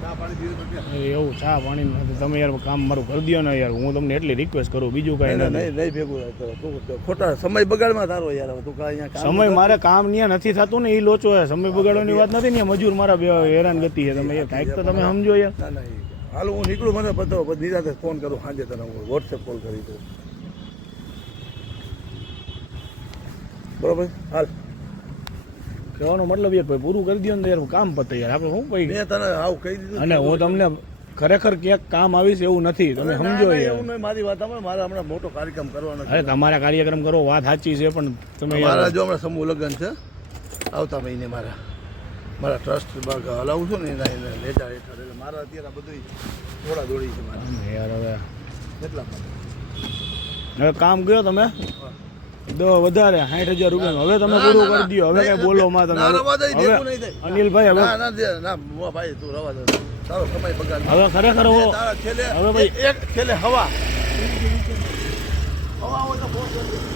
એવું ચા પાણી તમે યાર કામ મારું કરી દો ને યાર, હું તમને એટલી રિક્વેસ્ટ કરું, બીજું કાંઈ નહીં ભેગું ખોટા સમય બગાડમાં તારો યાર. તું અહીંયા સમય મારે કામ ત્યાં નથી થતું ને એ લોચો છે, સમય બગાડવાની વાત નથી ને, મજૂર મારા હેરાન ગતિ છે. તમે યાર કાંઈક તો તમે સમજો યાર. ના ના હાલ હું નીકળું, મને બતાવો પછી નિરાતે ફોન કરું સાંજે તને, હું વોટ્સએપ કોલ કરી દઉં. બરોબર હાલ કહેવાનો મતલબ યાર ભાઈ પૂરું કરી દો ને યાર, કામ પતે યાર. આપણે શું ભાઈ મેં તને આવું કહી દીધું, અને હું તમને ખરેખર ક્યાંક કામ આવીશ એવું નથી, તમે સમજો યાર. એવું નહીં, મારી વાત સાંભળ, મારે હમણાં મોટો કાર્યક્રમ કરવાનો છે. અરે તમારા કાર્યક્રમ કરો, વાત સાચી છે, પણ તમે મારા જો હમણાં સમૂહ લગ્ન છે આવતા મહિને, મારા ટ્રસ્ટ ભાગ હલાવું છું ને એના લેટા હેઠળ, એટલે મારા અત્યારે બધું દોડા દોડી છે મારે યાર. હવે કેટલા હવે કામ ગયો તમે વધારે 60,000 રૂપિયા, હવે તમે પૂરું કરી દો. હવે કઈ બોલો માં તમે અનિલભાઈ, હવે ના ભાઈ તું રવા દે, તારો સમય બગાડ. હવે ખરેખર હવે ભાઈ છેલ્લે હવા હોય તો ફોન કરજો.